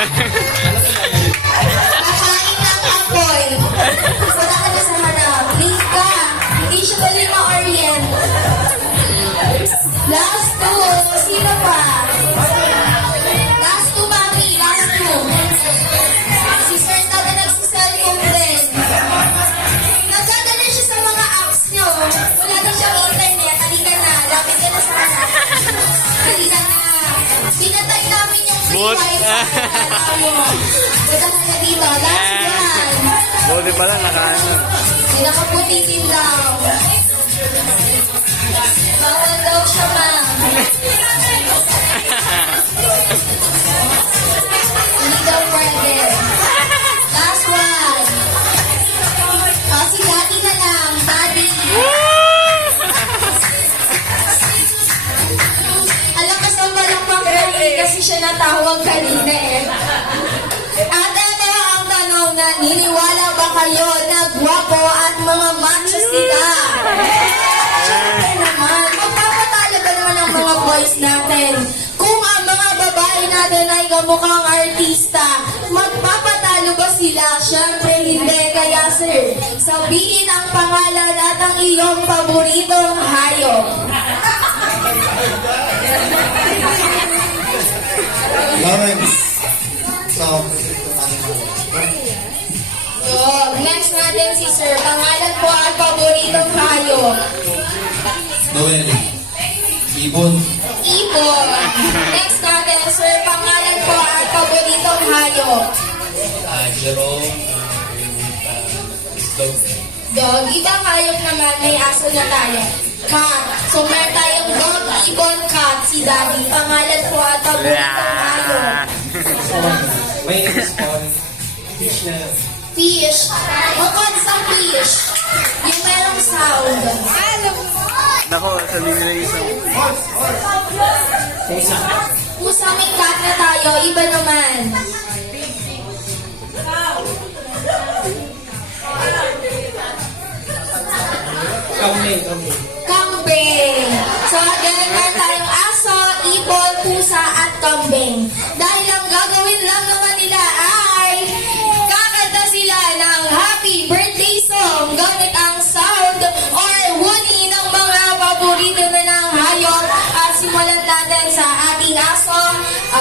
Kakain ng apoy. Wala ka na sa harap. Link ka. Hindi siya dali ma-orient. Last two. Sino pa? Last two, mami. Last two. Si Sir Taga nagsiselfone din. Nagdadala siya sa mga apps niyo. Wala na siyang internet. Halika na. Lapit ka na sa harap. Halika na. Pinatay namin yung free wifi. Punta na dito. Last one. Buti pala nakaano. May nakaputitin daw. Bawal daw siya, ma'am. Hindi daw pwede. Last one. Si Daddy na lang. Daddy. Alam ka sa walang pangkali kasi siya natawag kanina eh. At ito ang tanong, naniniwala ba kayo na gwapo at mga macho sila? Siyempre naman, magpapatalo ba naman ang mga boys natin? Kung ang mga babae natin ay kamukhang artista, magpapatalo ba sila? Siyempre hindi. Kaya sir, sabihin ang pangalan at ang iyong paboritong hayop. Lawrence. So, Next natin si sir. Pangalan po at paboritong hayop. Noel. Ibon. Ibon. Next natin sir. Pangalan po at paboritong hayop. Jerome. Dog. Dog. Ibang hayop naman. May aso na tayo. Cat. So meron tayong dog, ibon, cat. Si Daddy. Pangalan po at paboritong hayop. May spawn. Fish na. Fish. Bukod sa fish. Yung merong sound. Nako, sa linya isang. Pusa, may cat na tayo. Iba naman. Kambing. So, again, meron tayong aso, ibon, pusa, at kambing. Dahil ang gagawin lang naman nila ay kakanta sila ng happy birthday song gamit ang sound or huni ng mga paborito na ng hayop. At simulan natin sa ating aso.